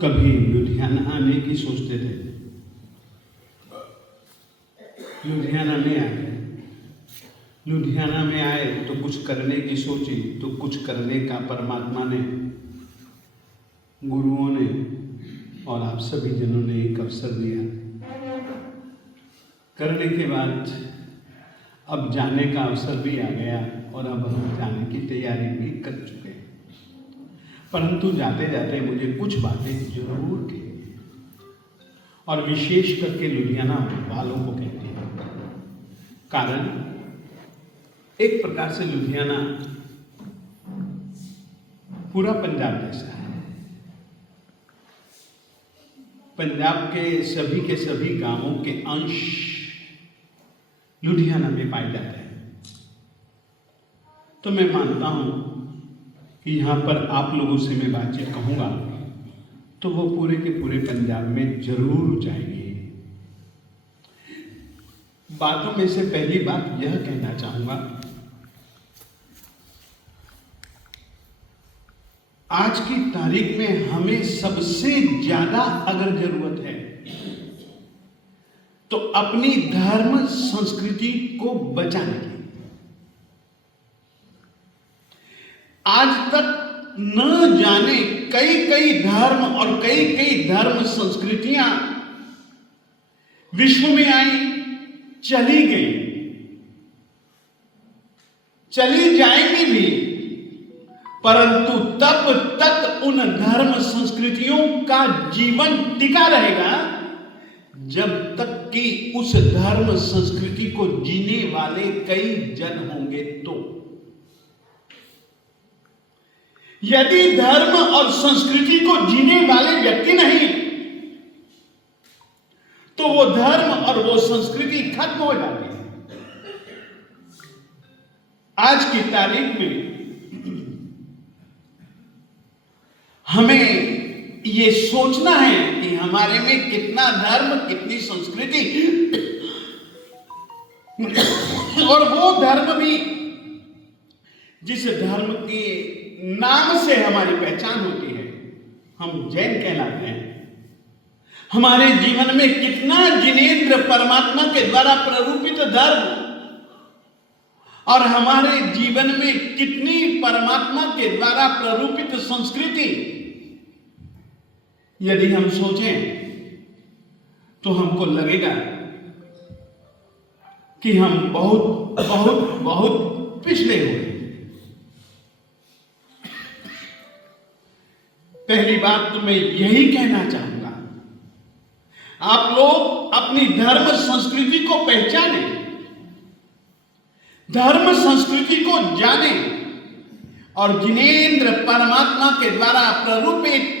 कभी लुधियाना आने की सोचते थे, लुधियाना में आए। लुधियाना में आए तो कुछ करने की सोची, तो कुछ करने का परमात्मा ने, गुरुओं ने और आप सभी जनों ने एक अवसर दिया। करने के बाद अब जाने का अवसर भी आ गया और अब हम जाने की तैयारी भी कर चुके हैं। परंतु जाते जाते मुझे कुछ बातें जरूर कही, और विशेष करके लुधियाना वालों को कहती है। कारण एक प्रकार से लुधियाना पूरा पंजाब जैसा है। पंजाब के सभी गांवों के अंश लुधियाना में पाए जाते हैं। तो मैं मानता हूं कि यहां पर आप लोगों से मैं बातचीत कहूंगा तो वो पूरे के पूरे पंजाब में जरूर जाएंगे। बातों में से पहली बात यह कहना चाहूंगा, आज की तारीख में हमें सबसे ज्यादा अगर जरूरत है तो अपनी धर्म संस्कृति को बचाने की। आज तक न जाने कई धर्म और कई धर्म संस्कृतियां विश्व में आई, चली गई, चली जाएंगी भी, परंतु तब तक उन धर्म संस्कृतियों का जीवन टिका रहेगा जब तक कि उस धर्म संस्कृति को जीने वाले कई जन होंगे। तो यदि धर्म और संस्कृति को जीने वाले व्यक्ति नहीं तो वो धर्म और वो संस्कृति खत्म हो जाती है। आज की तारीख में हमें ये सोचना है कि हमारे में कितना धर्म, कितनी संस्कृति, और वो धर्म भी जिस धर्म के नाम से हमारी पहचान होती है, हम जैन कहलाते हैं। हमारे जीवन में कितना जिनेंद्र परमात्मा के द्वारा प्ररूपित धर्म और हमारे जीवन में कितनी परमात्मा के द्वारा प्ररूपित संस्कृति, यदि हम सोचें तो हमको लगेगा कि हम बहुत बहुत बहुत पिछड़े हुए। पहली बात तो मैं यही कहना चाहूंगा, आप लोग अपनी धर्म संस्कृति को पहचाने, धर्म संस्कृति को जाने और जिनेंद्र परमात्मा के द्वारा प्ररूपित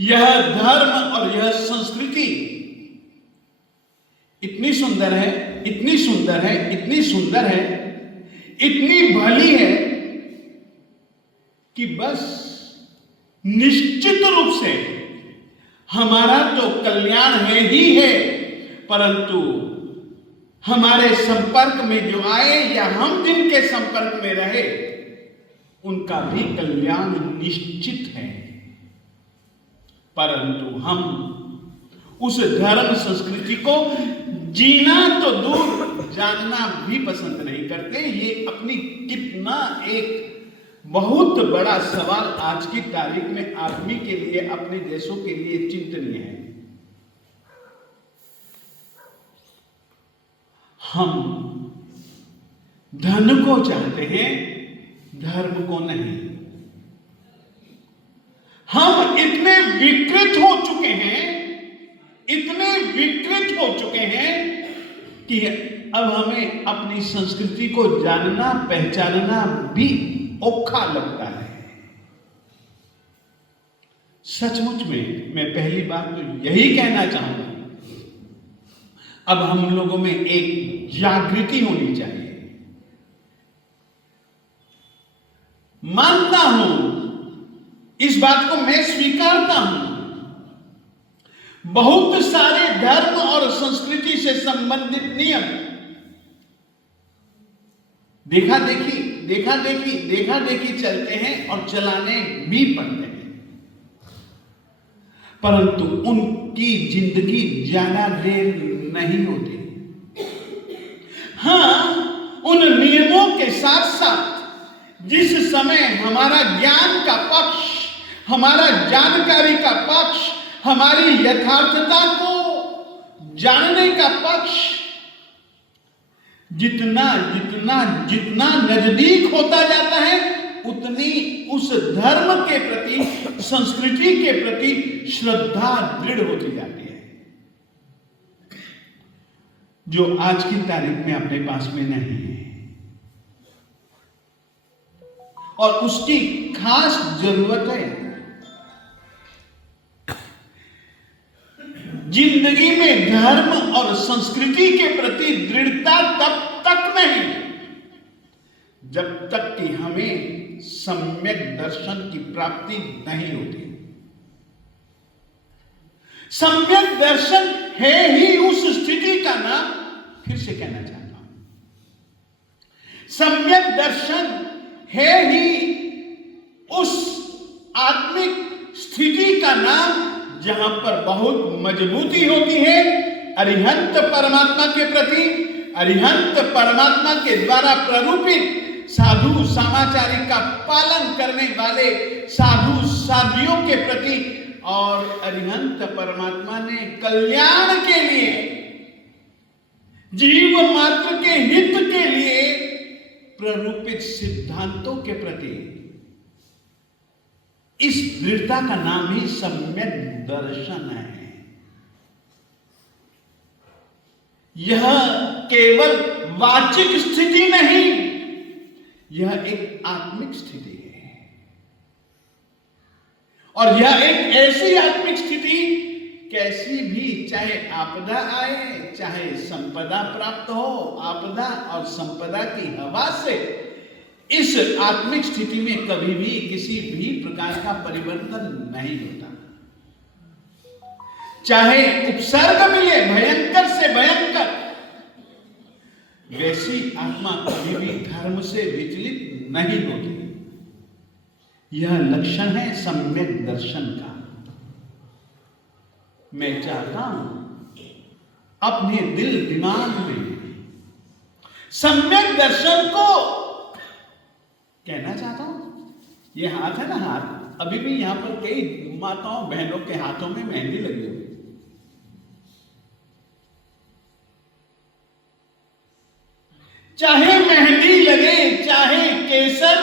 यह धर्म और यह संस्कृति इतनी सुंदर है, इतनी सुंदर है, इतनी सुंदर है, इतनी भली है कि बस निश्चित रूप से हमारा तो कल्याण है ही है, परंतु हमारे संपर्क में जो आए या हम जिनके संपर्क में रहे उनका भी कल्याण निश्चित है। परंतु हम उस धर्म संस्कृति को जीना तो दूर, जानना भी पसंद नहीं करते। ये अपनी कितना एक बहुत बड़ा सवाल आज की तारीख में आदमी के लिए, अपने देशों के लिए चिंतनीय है। हम धन को चाहते हैं, धर्म को नहीं। हम इतने विकृत हो चुके हैं, इतने विकृत हो चुके हैं कि अब हमें अपनी संस्कृति को जानना, पहचानना भी औखा लगता है। सचमुच में मैं पहली बात तो यही कहना चाहूंगा, अब हम लोगों में एक जागृति होनी चाहिए। मानता हूं, इस बात को मैं स्वीकारता हूं, बहुत सारे धर्म और संस्कृति से संबंधित नियम देखा देखी चलते हैं और चलाने भी पड़ते हैं। परंतु उनकी जिंदगी ज्यादा देर नहीं होती। हाँ, उन नियमों के साथ साथ जिस समय हमारा ज्ञान का पक्ष, हमारा जानकारी का पक्ष, हमारी यथार्थता को जानने का पक्ष जितना जितना जितना नजदीक होता जाता है, उतनी उस धर्म के प्रति, संस्कृति के प्रति श्रद्धा दृढ़ होती जाती है, जो आज की तारीख में अपने पास में नहीं है। और उसकी खास जरूरत है। जिंदगी में धर्म और संस्कृति के प्रति दृढ़ता तब तक नहीं जब तक कि हमें सम्यक दर्शन की प्राप्ति नहीं होती। सम्यक दर्शन है ही उस स्थिति का नाम, फिर से कहना चाहता हूं, सम्यक दर्शन है ही उस आत्मिक स्थिति का नाम जहां पर बहुत मजबूती होती है अरिहंत परमात्मा के प्रति, अरिहंत परमात्मा के द्वारा प्ररूपित साधु समाचारी का पालन करने वाले साधु साधियों के प्रति, और अरिहंत परमात्मा ने कल्याण के लिए, जीव मात्र के हित के लिए प्ररूपित सिद्धांतों के प्रति इस दृढ़ता का नाम ही सम्यक दर्शन है। यह केवल वाचिक स्थिति नहीं, यह एक आत्मिक स्थिति है। और यह एक ऐसी आत्मिक स्थिति, कैसी भी, चाहे आपदा आए, चाहे संपदा प्राप्त हो, आपदा और संपदा की हवा से इस आत्मिक स्थिति में कभी भी किसी भी प्रकार का परिवर्तन नहीं होता। चाहे उपसर्ग मिले भयंकर से भयंकर, वैसी आत्मा कभी भी धर्म से विचलित नहीं होती। यह लक्षण है सम्यक दर्शन का। मैं चाहता हूं अपने दिल दिमाग में सम्यक दर्शन को कहना चाहता हूं। यह हाथ है ना, हाथ अभी भी यहां पर कई माताओं बहनों के हाथों में मेहंदी लगी हुई। चाहे मेहंदी लगे, चाहे केसर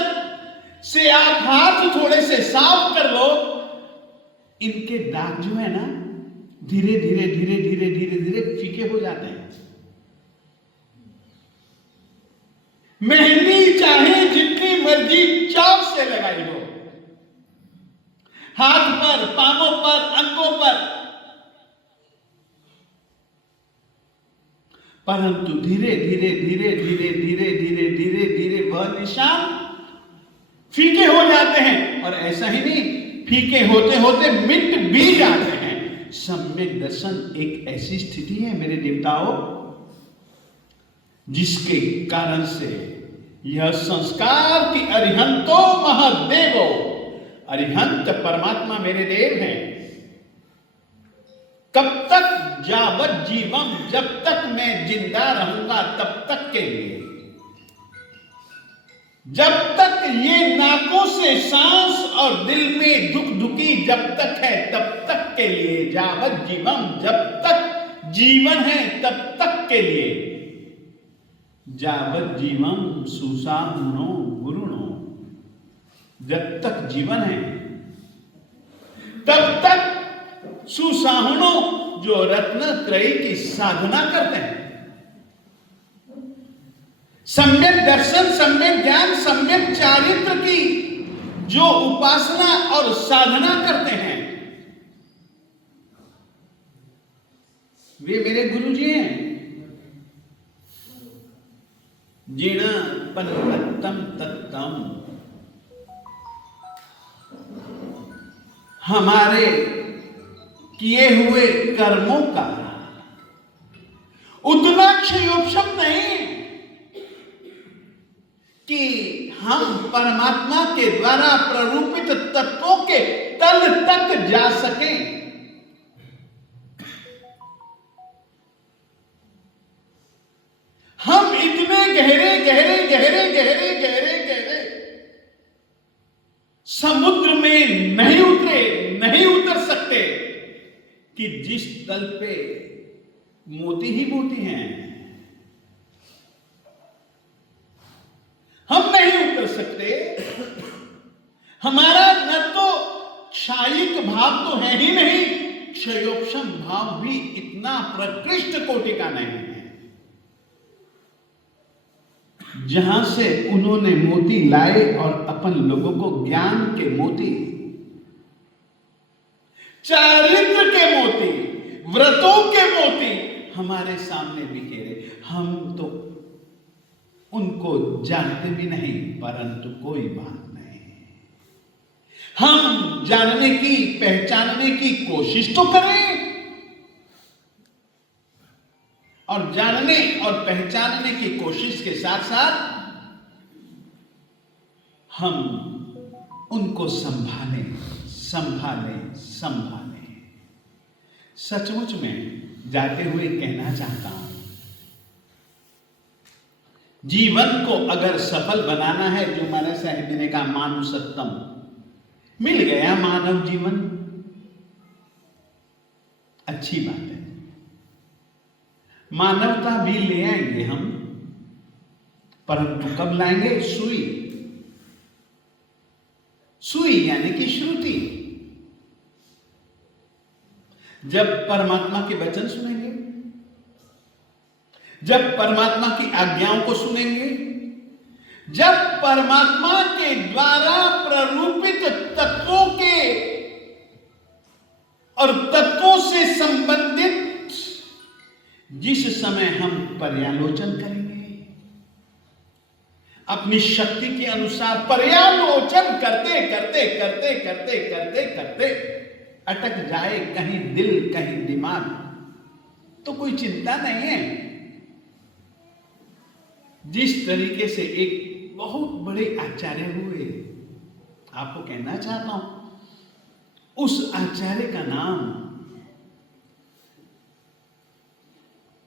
से आप हाथ थोड़े से साफ कर लो, इनके दाग जो है ना, धीरे धीरे धीरे धीरे धीरे धीरे फीके हो जाते हैं। मेहंदी चाहे जितनी मर्जी चाव से लगाई हो, हाथ पर, पांवों पर, अंगों पर, परंतु धीरे धीरे धीरे धीरे धीरे धीरे धीरे धीरे वह निशान फीके हो जाते हैं। और ऐसा ही नहीं, फीके होते होते मिट भी जाते हैं। सम्यक दर्शन एक ऐसी स्थिति है मेरे देवताओं, जिसके कारण से यह संस्कार की अरिहंतो महादेवो, अरिहंत परमात्मा मेरे देव हैं, कब तक, जावत जीवम, जब तक मैं जिंदा रहूंगा तब तक के लिए, जब तक ये नाकों से सांस और दिल में दुख दुखी जब तक है तब तक के लिए, जावत जीवम, जब तक जीवन है तब तक के लिए, जावत जीवम सुसाहुनो गुरुणो, जब तक जीवन है तब तक सुसाहुनो, जो रत्न त्रयी की साधना करते हैं, सम्यक दर्शन, सम्यक ज्ञान, सम्यक चारित्र की जो उपासना और साधना करते हैं, वे मेरे गुरु जी हैं। जिण पन्नत्तम तत्तम, हमारे किए हुए कर्मों का उतना क्षयोपशम नहीं कि हम परमात्मा के द्वारा प्ररूपित तत्वों के तल तक जा सकें। समुद्र में नहीं उतरे, नहीं उतर सकते कि जिस तल पे मोती ही मोती हैं। हम नहीं उतर सकते। हमारा न तो क्षायिक भाव तो है ही नहीं, क्षयोक्षम भाव भी इतना प्रकृष्ट कोटि का नहीं है। जहां से उन्होंने मोती लाए और अपन लोगों को ज्ञान के मोती, चारित्र के मोती, व्रतों के मोती हमारे सामने बिखेरे। हम तो उनको जानते भी नहीं, परंतु कोई बात नहीं, हम जानने की, पहचानने की कोशिश तो करें, और जानने और पहचानने की कोशिश के साथ साथ हम उनको संभालें, संभालें, संभालें। सचमुच में जाते हुए कहना चाहता हूं, जीवन को अगर सफल बनाना है, जो हमारे साहिब ने कहा मानुषत्तम, मिल गया मानव जीवन, अच्छी बात है। मानवता भी ले आएंगे हम, परंतु कब लाएंगे? सुई, सुई यानी कि श्रुति। जब परमात्मा के वचन सुनेंगे, जब परमात्मा की आज्ञाओं को सुनेंगे, जब परमात्मा के द्वारा प्ररूपित तत्वों के और तत्वों से संबंधित जिस समय हम पर्यालोचन करेंगे, अपनी शक्ति के अनुसार पर्यालोचन करते करते करते करते करते करते अटक जाए कहीं दिल, कहीं दिमाग, तो कोई चिंता नहीं है। जिस तरीके से एक बहुत बड़े आचार्य हुए, आपको कहना चाहता हूं, उस आचार्य का नाम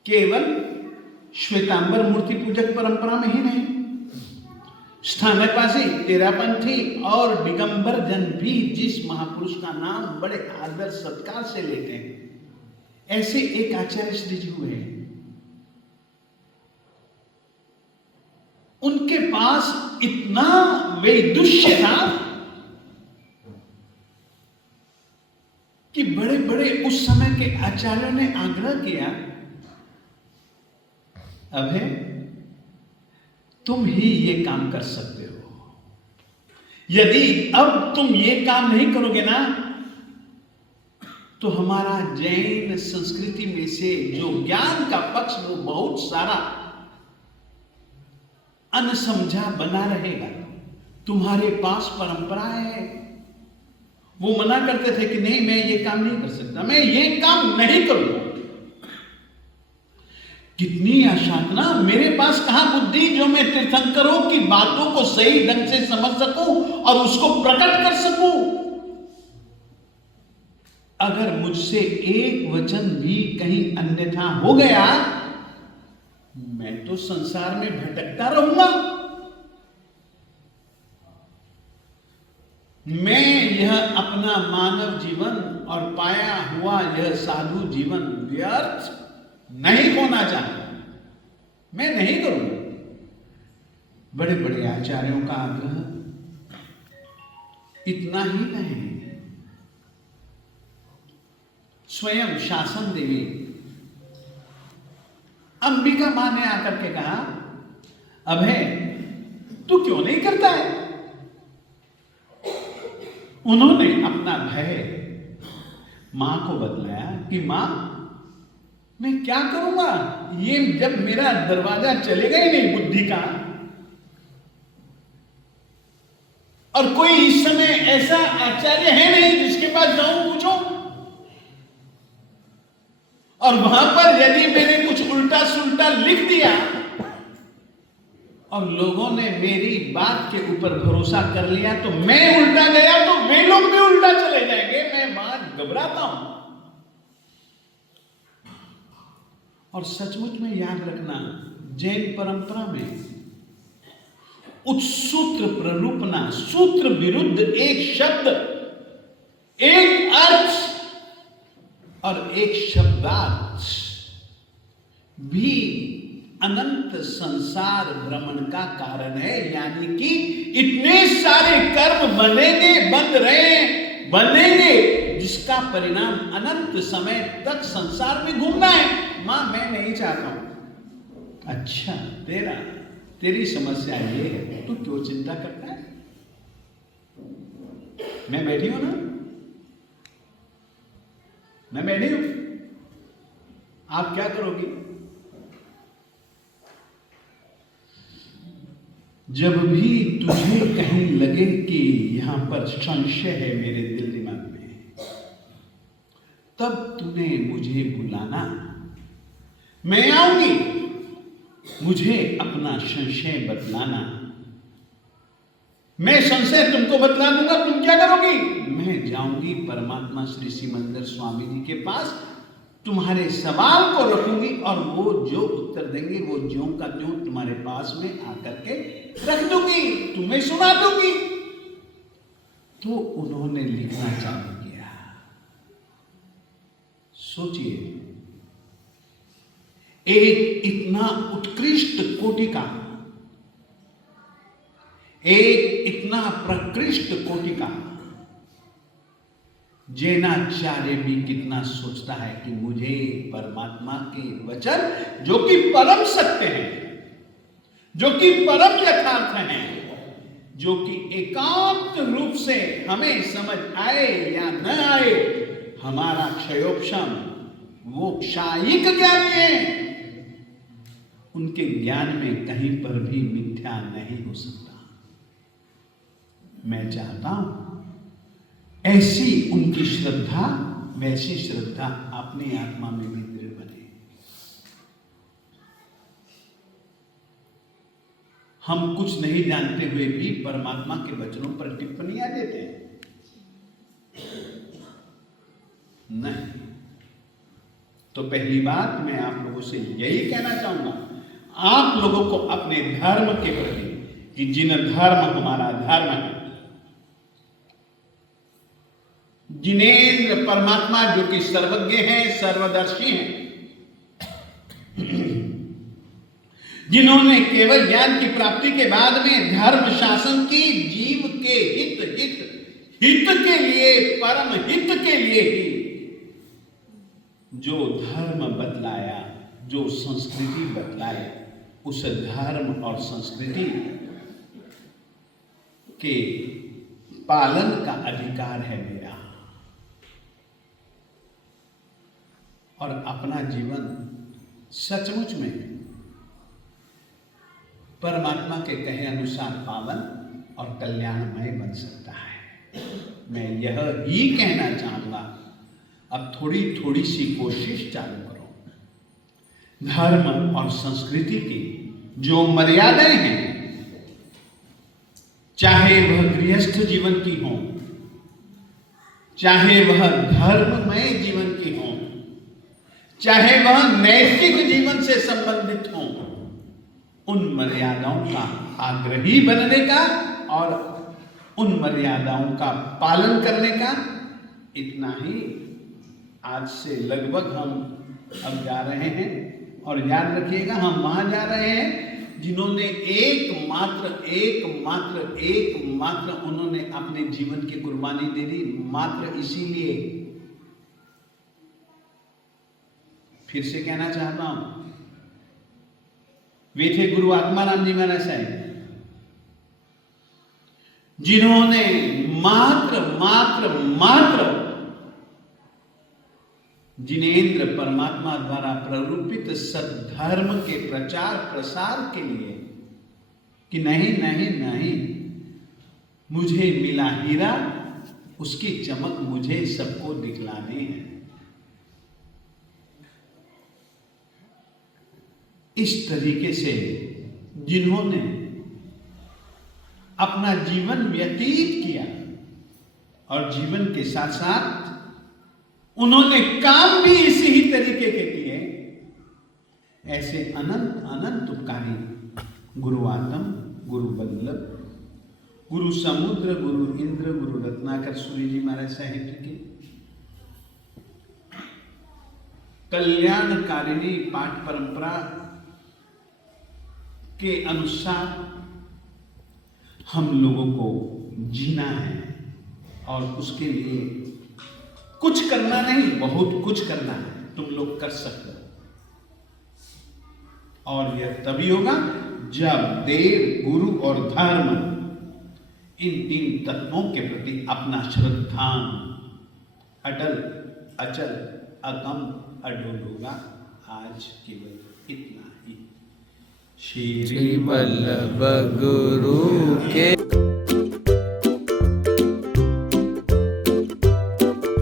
केवल श्वेतांबर मूर्ति पूजक परंपरा में ही नहीं, स्थानकवासी, तेरापंथी और दिगंबर जन भी जिस महापुरुष का नाम बड़े आदर सत्कार से लेते हैं, ऐसे एक आचार्य श्री जी हुए हैं। उनके पास इतना वैदुष्य था कि बड़े बड़े उस समय के आचार्यों ने आग्रह किया, अबे तुम ही ये काम कर सकते हो, यदि अब तुम ये काम नहीं करोगे ना, तो हमारा जैन संस्कृति में से जो ज्ञान का पक्ष वो बहुत सारा अनसमझा बना रहेगा। तुम्हारे पास परंपराएं है। वो मना करते थे कि नहीं, मैं ये काम नहीं कर सकता, मैं ये काम नहीं करूंगा। कितनी आशातना, मेरे पास कहां बुद्धि जो मैं तीर्थंकरों की बातों को सही ढंग से समझ सकूं और उसको प्रकट कर सकूं। अगर मुझसे एक वचन भी कहीं अन्यथा हो गया, मैं तो संसार में भटकता रहूंगा। मैं यह अपना मानव जीवन और पाया हुआ यह साधु जीवन व्यर्थ नहीं होना चाहता, मैं नहीं करूंगा। बड़े बड़े आचार्यों का आग्रह इतना ही नहीं, स्वयं शासन देवी अंबिका मां ने आकर के कहा, अभय तू क्यों नहीं करता है? उन्होंने अपना भय मां को बतलाया कि मां मैं क्या करूंगा, ये जब मेरा दरवाजा चलेगा ही नहीं बुद्धि का, और कोई इस समय ऐसा आचार्य है नहीं जिसके पास जाऊं पूछूं, और वहां पर यदि मैंने कुछ उल्टा सुल्टा लिख दिया और लोगों ने मेरी बात के ऊपर भरोसा कर लिया, तो मैं उल्टा गया तो वे लोग भी उल्टा चले जाएंगे। मैं वहां घबराता हूं। और सचमुच में याद रखना, जैन परंपरा में उत्सूत्र प्ररूपना, सूत्र विरुद्ध एक शब्द, एक अर्थ और एक शब्दार्थ भी अनंत संसार भ्रमण का कारण है। यानी कि इतने सारे कर्म बनेंगे जिसका परिणाम अनंत समय तक संसार में घूमना है। मां मैं नहीं चाहता हूं। अच्छा तेरी समस्या ये है, तू क्यों चिंता करता है? मैं बैठी हूं ना, मैं बैठी हूं, आप क्या करोगी? जब भी तुझे कहीं लगे कि यहां पर संशय है मेरे दिल दिमाग में, तब तूने मुझे बुलाना, मैं आऊंगी, मुझे अपना संशय बतलाना। मैं संशय तुमको बतला दूंगा, तुम क्या करोगी? मैं जाऊंगी परमात्मा श्री सिमंदर स्वामी जी के पास, तुम्हारे सवाल को रखूंगी और वो जो उत्तर देंगे वो ज्यों का त्यों तुम्हारे पास में आकर के रख दूंगी, तुम्हें सुना दूंगी। तो उन्होंने लिखना चालू किया। सोचिए, एक इतना उत्कृष्ट कोटि का, एक इतना प्रकृष्ट कोटि का जैनाचार्य भी कितना सोचता है कि मुझे परमात्मा के वचन जो कि परम सत्य है, जो कि परम यथार्थ है, जो कि एकांत रूप से हमें समझ आए या न आए, हमारा क्षयोक्षम वो क्षायिक ज्ञानी है, उनके ज्ञान में कहीं पर भी मिथ्या नहीं हो सकता। मैं चाहता हूं ऐसी उनकी श्रद्धा, वैसी श्रद्धा अपने आत्मा में भी दृढ़ बने। हम कुछ नहीं जानते हुए भी परमात्मा के वचनों पर टिप्पणियां देते हैं। नहीं, तो पहली बात मैं आप लोगों से यही कहना चाहूंगा, आप लोगों को अपने धर्म के प्रति, कि जिन धर्म हमारा धर्म है, जिनेन्द्र परमात्मा जो कि सर्वज्ञ हैं, सर्वदर्शी हैं, जिन्होंने केवल ज्ञान की प्राप्ति के बाद में धर्म शासन की, जीव के हित के लिए, परम हित के लिए ही जो धर्म बतलाया, जो संस्कृति बतलाया, उस धर्म और संस्कृति के पालन का अधिकार है मेरा। और अपना जीवन सचमुच में परमात्मा के कहे अनुसार पावन और कल्याणमय बन सकता है। मैं यह ही कहना चाहूंगा, अब थोड़ी थोड़ी सी कोशिश चालू करो। धर्म और संस्कृति की जो मर्यादाएं हैं, चाहे वह गृहस्थ जीवन की हो, चाहे वह धर्ममय जीवन की हो, चाहे वह नैतिक जीवन से संबंधित हो, उन मर्यादाओं का आग्रही बनने का और उन मर्यादाओं का पालन करने का, इतना ही आज से लगभग हम अब जा रहे हैं। और याद रखिएगा, हम वहां जा रहे हैं जिन्होंने एकमात्र उन्होंने अपने जीवन की कुर्बानी दे दी, मात्र इसीलिए। फिर से कहना चाहता हूं, वे थे गुरु आत्माराम जी महाराज साहब, जिन्होंने मात्र जिनेन्द्र परमात्मा द्वारा प्ररूपित सद्धर्म के प्रचार प्रसार के लिए कि नहीं, मुझे मिला हीरा, उसकी चमक मुझे सबको दिखलाने है, इस तरीके से जिन्होंने अपना जीवन व्यतीत किया और जीवन के साथ साथ उन्होंने काम भी इसी ही तरीके के किए, ऐसे अनंत उपकारी गुरु आत्म, गुरु वल्लभ, गुरु समुद्र, गुरु इंद्र, गुरु रत्नाकर सूर्य जी महाराज साहित्य के कल्याणकारिणी पाठ परंपरा के अनुसार हम लोगों को जीना है और उसके लिए कुछ करना नहीं, बहुत कुछ करना है। तुम लोग कर सकते हो और यह तभी होगा जब देव, गुरु और धर्म इन तीन तत्वों के प्रति अपना श्रद्धान अटल, अचल, अकम, अडोल होगा। आज केवल इतना ही। श्री वल्लभ गुरु के